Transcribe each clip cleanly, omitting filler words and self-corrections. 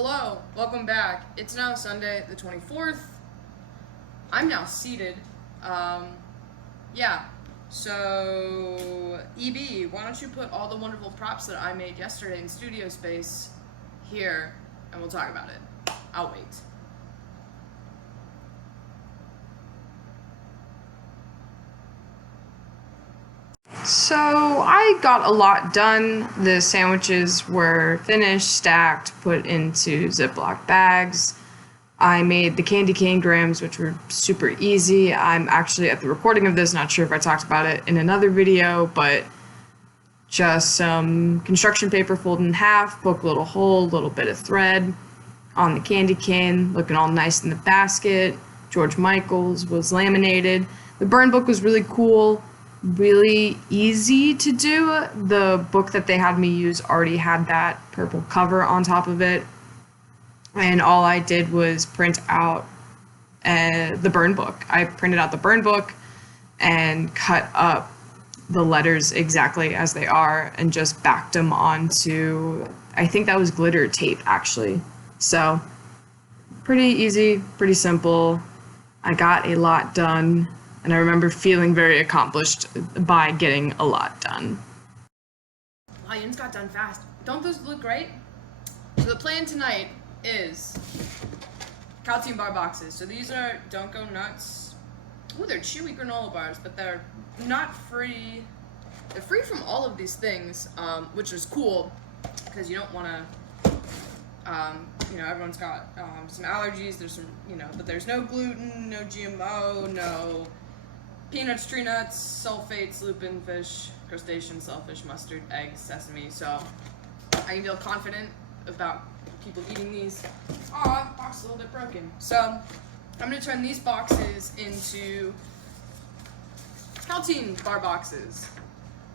Hello, welcome back. It's now Sunday the 24th. I'm now seated. So EB, why don't you put all the wonderful props that I made yesterday in studio space here, and we'll talk about it. I'll wait. So I got a lot done. The sandwiches were finished, stacked, put into Ziploc bags. I made the candy cane grams, which were super easy. I'm actually at the recording of this, not sure if I talked about it in another video, but just some construction paper folded in half, poke a little hole, a little bit of thread on the candy cane, looking all nice in the basket. George Michael's was laminated. The burn book was really cool. Really easy to do. The book that they had me use already had that purple cover on top of it, and all I did was print out the burn book. I printed out the burn book and cut up the letters exactly as they are and just backed them onto, I think that was glitter tape actually. So pretty easy, pretty simple. I got a lot done. And I remember feeling very accomplished by getting a lot done. Wow, yinz got done fast. Don't those look great? So the plan tonight is calcium bar boxes. So these are Don't Go Nuts. Ooh, they're chewy granola bars, but they're not free. They're free from all of these things, which is cool because you don't want to, everyone's got some allergies. There's some, but there's no gluten, no GMO, no peanuts, tree nuts, sulfates, lupin, fish, crustacean, shellfish, mustard, eggs, sesame. So I can feel confident about people eating these. Oh, the box is a little bit broken. So I'm going to turn these boxes into Caltine bar boxes.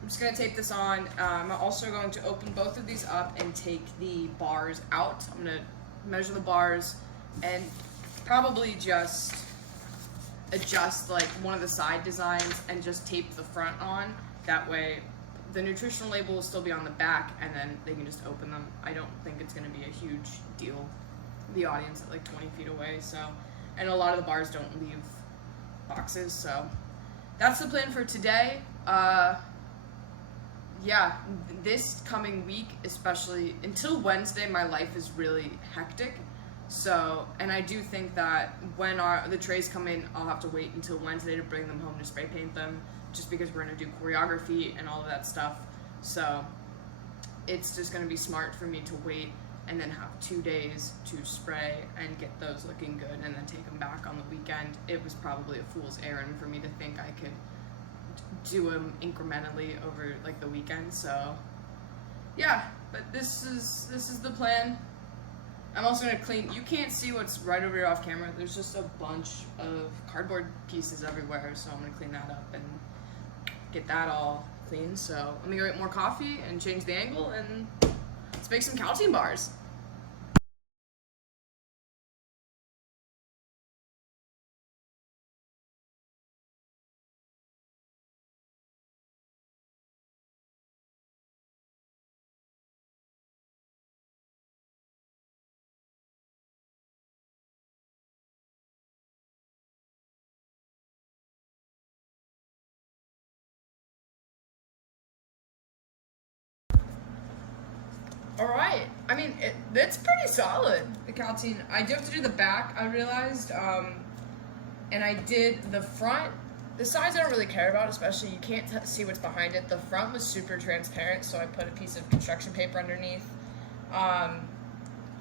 I'm just going to tape this on. I'm also going to open both of these up and take the bars out. I'm going to measure the bars and probably just adjust like one of the side designs and just tape the front on. That way the nutritional label will still be on the back and then they can just open them. I don't think it's going to be a huge deal. The audience at like 20 feet away, so, and a lot of the bars don't leave boxes, so that's the plan for today. This coming week, especially until Wednesday, my life is really hectic. So, and I do think that when the trays come in, I'll have to wait until Wednesday to bring them home to spray paint them, just because we're going to do choreography and all of that stuff. So it's just going to be smart for me to wait and then have 2 days to spray and get those looking good and then take them back on the weekend. It was probably a fool's errand for me to think I could do them incrementally over like the weekend. So yeah, but this is the plan. I'm also going to clean, you can't see what's right over here off camera, there's just a bunch of cardboard pieces everywhere, so I'm going to clean that up and get that all clean. So let me go get more coffee and change the angle and let's make some calcium bars. Alright, I mean, it's pretty solid, the calcine. I do have to do the back, I realized, and I did the front. The sides I don't really care about, especially you can't see what's behind it. The front was super transparent, so I put a piece of construction paper underneath. I'm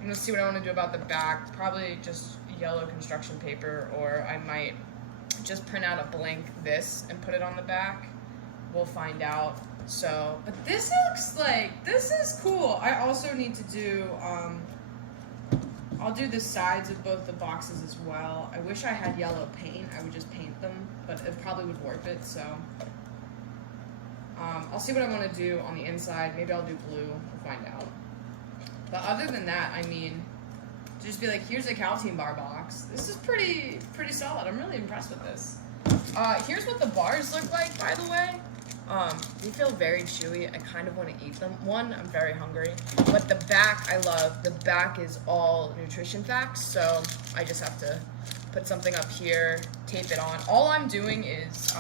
gonna see what I want to do about the back, probably just yellow construction paper, or I might just print out a blank this and put it on the back. We'll find out. So, but this looks like, this is cool. I also need to do, I'll do the sides of both the boxes as well. I wish I had yellow paint. I would just paint them, but it probably would warp it, so. I'll see what I want to do on the inside. Maybe I'll do blue. We'll find out. But other than that, I mean, just be like, here's a calcium bar box. This is pretty solid. I'm really impressed with this. Here's what the bars look like, by the way. They feel very chewy. I kind of want to eat them. One, I'm very hungry, but the back I love. The back is all nutrition facts, so I just have to put something up here, tape it on. All I'm doing is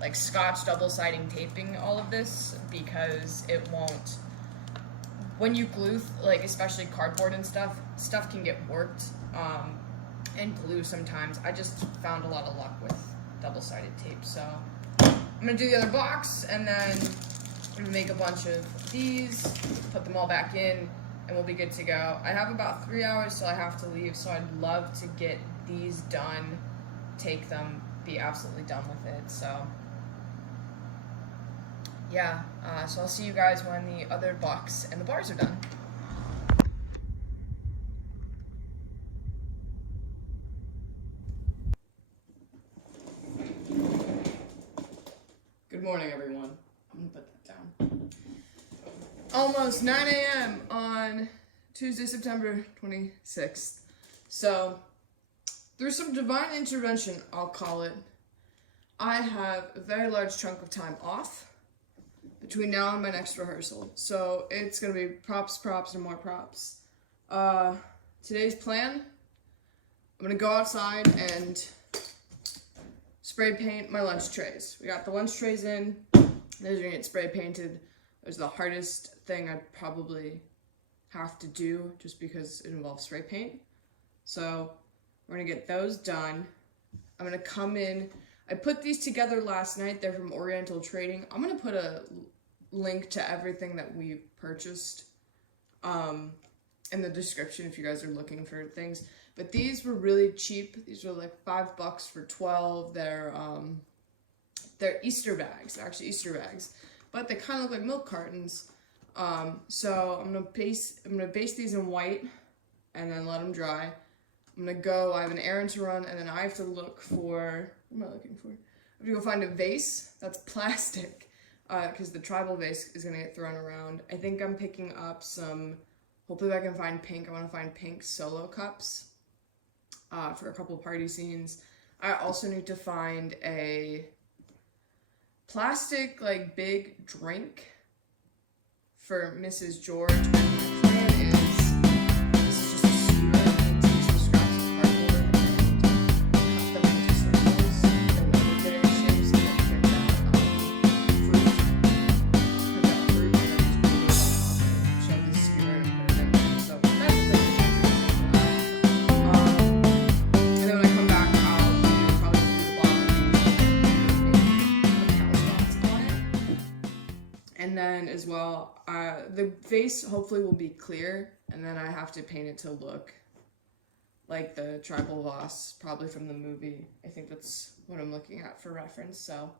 like Scotch double-siding taping all of this because it won't. When you glue, like especially cardboard and stuff can get warped and glue sometimes. I just found a lot of luck with double-sided tape, so I'm gonna do the other box and then I'm gonna make a bunch of these, put them all back in, and we'll be good to go. I have about 3 hours till I have to leave, so I'd love to get these done, take them, be absolutely done with it. So yeah, so I'll see you guys when the other box and the bars are done. Good morning, everyone. I'm gonna put that down. Almost 9 a.m. on Tuesday, September 26th. So, through some divine intervention, I'll call it, I have a very large chunk of time off between now and my next rehearsal. So, it's gonna be props, and more props. Today's plan, I'm gonna go outside and spray paint my lunch trays. We got the lunch trays in. Those are gonna get spray painted. It was the hardest thing I'd probably have to do just because it involves spray paint. So we're gonna get those done. I'm gonna come in. I put these together last night. They're from Oriental Trading. I'm gonna put a link to everything that we purchased in the description if you guys are looking for things. But these were really cheap. These were like $5 for 12. They're Easter bags. They're actually Easter bags, but they kind of look like milk cartons. So I'm gonna base these in white and then let them dry. I'm gonna go. I have an errand to run, and then I have to look for. What am I looking for? I have to go find a vase that's plastic, because the tribal vase is gonna get thrown around. I think I'm picking up some. Hopefully, I can find pink. I want to find pink solo cups for a couple party scenes. I also need to find a plastic, like, big drink for Mrs. George. My plan is, this is just a skewer and take some scraps of cardboard and cut them into circles and other various shapes and then get that fruit and then just shove the skewer and put it in there. So that's the thing. And then when I come back, I'll probably do the bottom and spots on it. And then as well, the vase hopefully will be clear, and then I have to paint it to look like the tribal boss, probably from the movie. I think that's what I'm looking at for reference, so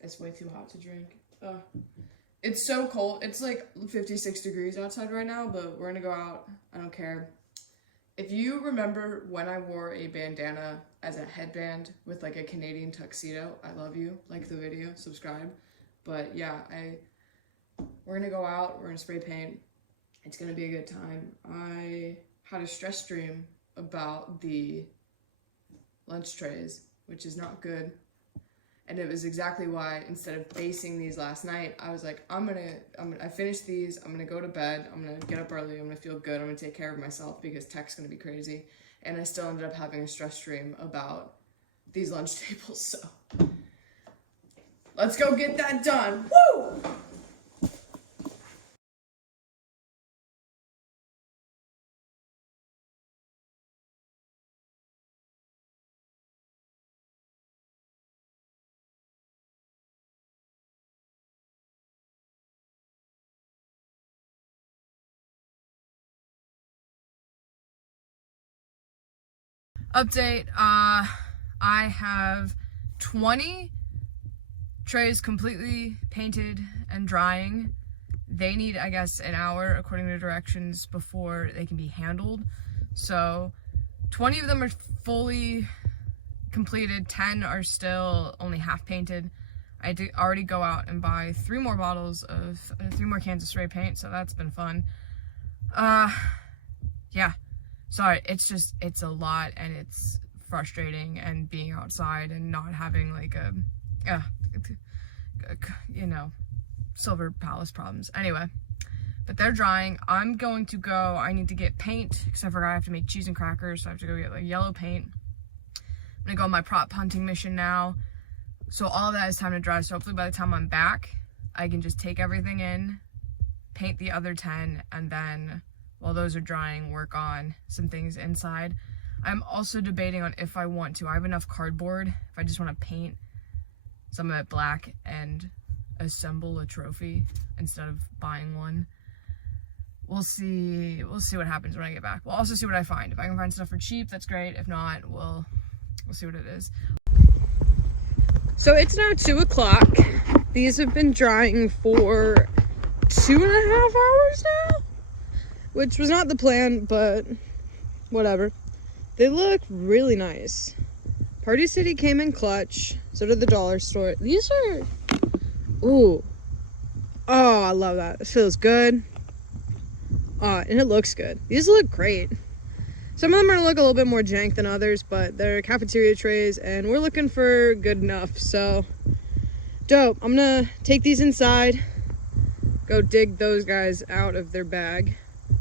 it's way too hot to drink. It's so cold. It's like 56 degrees outside right now, but we're gonna go out. I don't care. If you remember when I wore a bandana as a headband with like a Canadian tuxedo, I love you. Like the video, subscribe. But yeah, we're gonna go out, we're gonna spray paint. It's gonna be a good time. I had a stress dream about the lunch trays, which is not good. And it was exactly why, instead of basing these last night, I was like, I finished these, I'm gonna go to bed, I'm gonna get up early, I'm gonna feel good, I'm gonna take care of myself because tech's gonna be crazy. And I still ended up having a stress dream about these lunch tables, so. Let's go get that done. Woo! Update, I have 20 trays completely painted and drying. They need, I guess, an hour according to directions before they can be handled. So 20 of them are fully completed, 10 are still only half painted. I did already go out and buy 3 more cans of spray paint, so that's been fun. Yeah. Sorry, it's a lot, and it's frustrating, and being outside and not having like you know, Silver Palace problems. Anyway, but they're drying. I'm going to go, I need to get paint, because I forgot I have to make cheese and crackers, so I have to go get like yellow paint. I'm gonna go on my prop hunting mission now. So all of that is time to dry, so hopefully by the time I'm back, I can just take everything in, paint the other 10, and then while those are drying, work on some things inside. I'm also debating on if I want to. I have enough cardboard, if I just want to paint some of it black and assemble a trophy instead of buying one. We'll see what happens when I get back. We'll also see what I find. If I can find stuff for cheap, that's great. If not, we'll see what it is. So it's now 2 o'clock. These have been drying for 2.5 hours now, which was not the plan, but whatever. They look really nice. Party City came in clutch. So did the dollar store. These are, ooh. Oh, I love that. It feels good. And it looks good. These look great. Some of them are gonna look a little bit more jank than others, but they're cafeteria trays, and we're looking for good enough. So, dope. I'm gonna take these inside, go dig those guys out of their bag,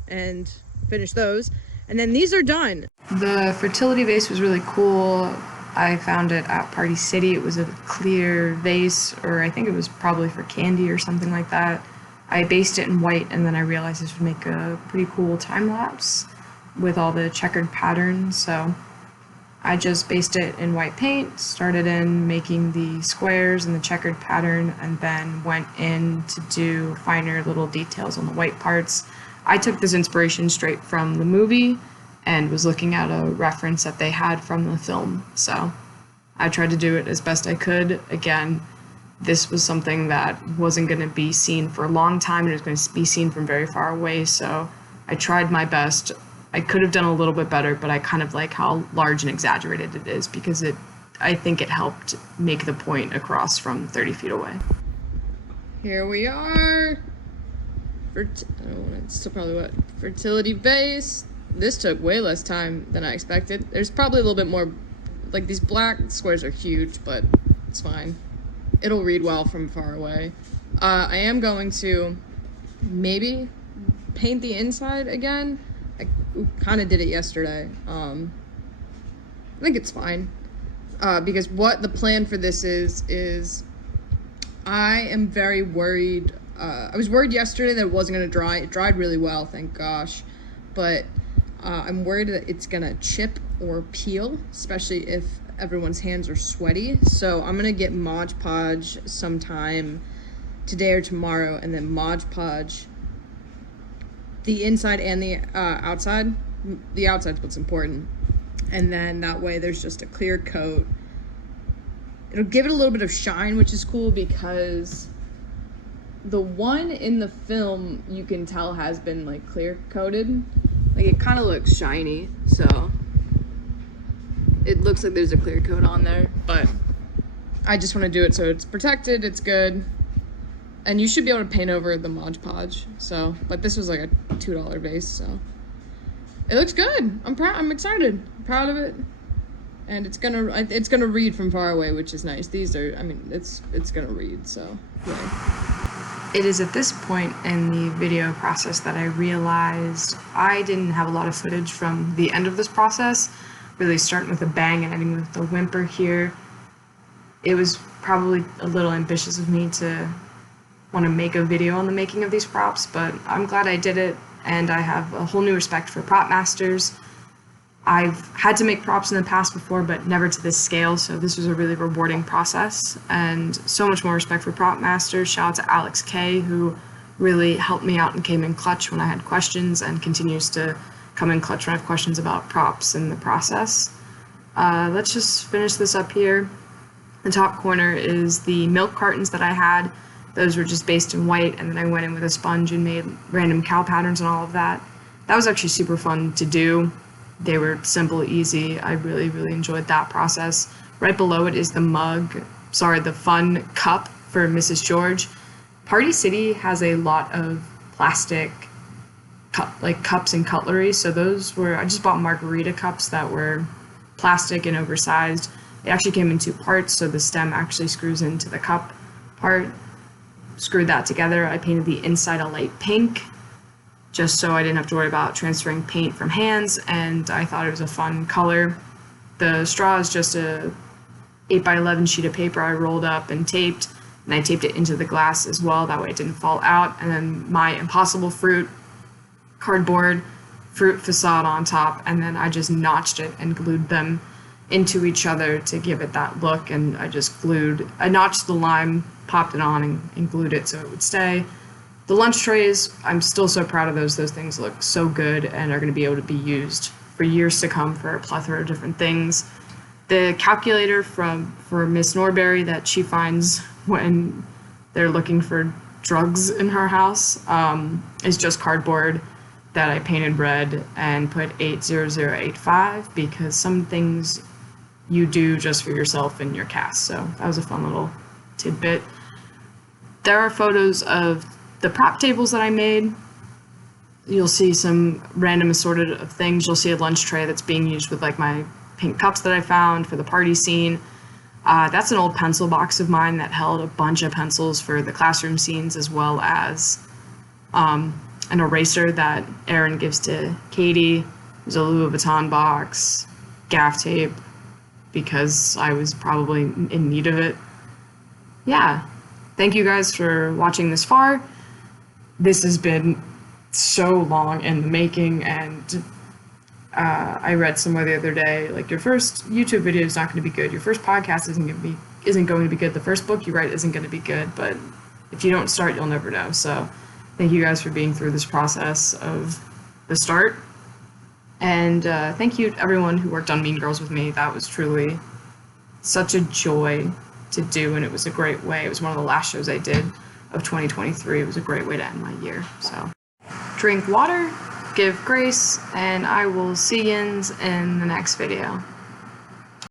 and finish those. And then these are done. The fertility vase was really cool. I found it at Party City. It was a clear vase, or I think it was probably for candy or something like that. I based it in white, and then I realized this would make a pretty cool time lapse with all the checkered patterns. So I just based it in white paint, started in making the squares and the checkered pattern, and then went in to do finer little details on the white parts. I took this inspiration straight from the movie and was looking at a reference that they had from the film. So I tried to do it as best I could. Again, this was something that wasn't going to be seen for a long time, and it was going to be seen from very far away, so I tried my best. I could have done a little bit better, but I kind of like how large and exaggerated it is, because I think it helped make the point across from 30 feet away. Here we are. It's still probably what? Fertility vase. This took way less time than I expected. There's probably a little bit more, like these black squares are huge, but it's fine. It'll read well from far away. I am going to maybe paint the inside again. I kind of did it yesterday. I think it's fine. Because what the plan for this is I am very worried. I was worried yesterday that it wasn't going to dry. It dried really well, thank gosh. But I'm worried that it's going to chip or peel, especially if everyone's hands are sweaty. So I'm gonna get Mod Podge sometime today or tomorrow, and then Mod Podge the inside and the outside. The outside's what's important, and then that way there's just a clear coat. It'll give it a little bit of shine, which is cool, because the one in the film you can tell has been like clear coated. Like it kind of looks shiny, so it looks like there's a clear coat on there, but I just want to do it so it's protected, it's good, and you should be able to paint over the Mod Podge. So, but this was like a $2 base, so it looks good. I'm proud. I'm excited. I'm proud of it, and it's gonna read from far away, which is nice. These are, I mean, it's gonna read. So, yeah. It is at this point in the video process that I realized I didn't have a lot of footage from the end of this process. Really starting with a bang and ending with a whimper here. It was probably a little ambitious of me to want to make a video on the making of these props, but I'm glad I did it, and I have a whole new respect for prop masters. I've had to make props in the past before, but never to this scale, so this was a really rewarding process, and so much more respect for prop masters. Shout out to Alex K, who really helped me out and came in clutch when I had questions, and continues to come in clutch when I have questions about props in the process. Let's just finish this up here. The top corner is the milk cartons that I had. Those were just based in white, and then I went in with a sponge and made random cow patterns and all of that. That was actually super fun to do. They were simple, easy. I really, really enjoyed that process. Right below it is the the fun cup for Mrs. George. Party City has a lot of plastic cups and cutlery, so I just bought margarita cups that were plastic and oversized. It actually came in 2 parts, so the stem actually screws into the cup. part. Screwed that together. I painted the inside a light pink, just so I didn't have to worry about transferring paint from hands, and I thought it was a fun color. The straw is just a 8x11 sheet of paper I rolled up and taped, and I taped it into the glass as well, that way it didn't fall out. And then my Impossible Fruit cardboard fruit facade on top, and then I just notched it and glued them into each other to give it that look. And I notched the lime, popped it on, and glued it so it would stay. The lunch trays, I'm still so proud of those. Those things look so good and are going to be able to be used for years to come for a plethora of different things. The calculator for Miss Norberry that she finds when they're looking for drugs in her house is just cardboard that I painted red and put 80085, because some things you do just for yourself in your cast. So that was a fun little tidbit. There are photos of the prop tables that I made. You'll see some random assorted of things. You'll see a lunch tray that's being used with like my pink cups that I found for the party scene. That's an old pencil box of mine that held a bunch of pencils for the classroom scenes, as well as an eraser that Erin gives to Katie. There's a Louis Vuitton box, gaff tape, because I was probably in need of it. Yeah. Thank you guys for watching this far. This has been so long in the making, and I read somewhere the other day, like, your first YouTube video is not going to be good. Your first podcast isn't going to be good. The first book you write isn't going to be good. But if you don't start, you'll never know. So thank you guys for being through this process of the start. And thank you to everyone who worked on Mean Girls with me. That was truly such a joy to do, and it was a great way. It was one of the last shows I did of 2023. It was a great way to end my year. So drink water, give grace, and I will see yins in the next video.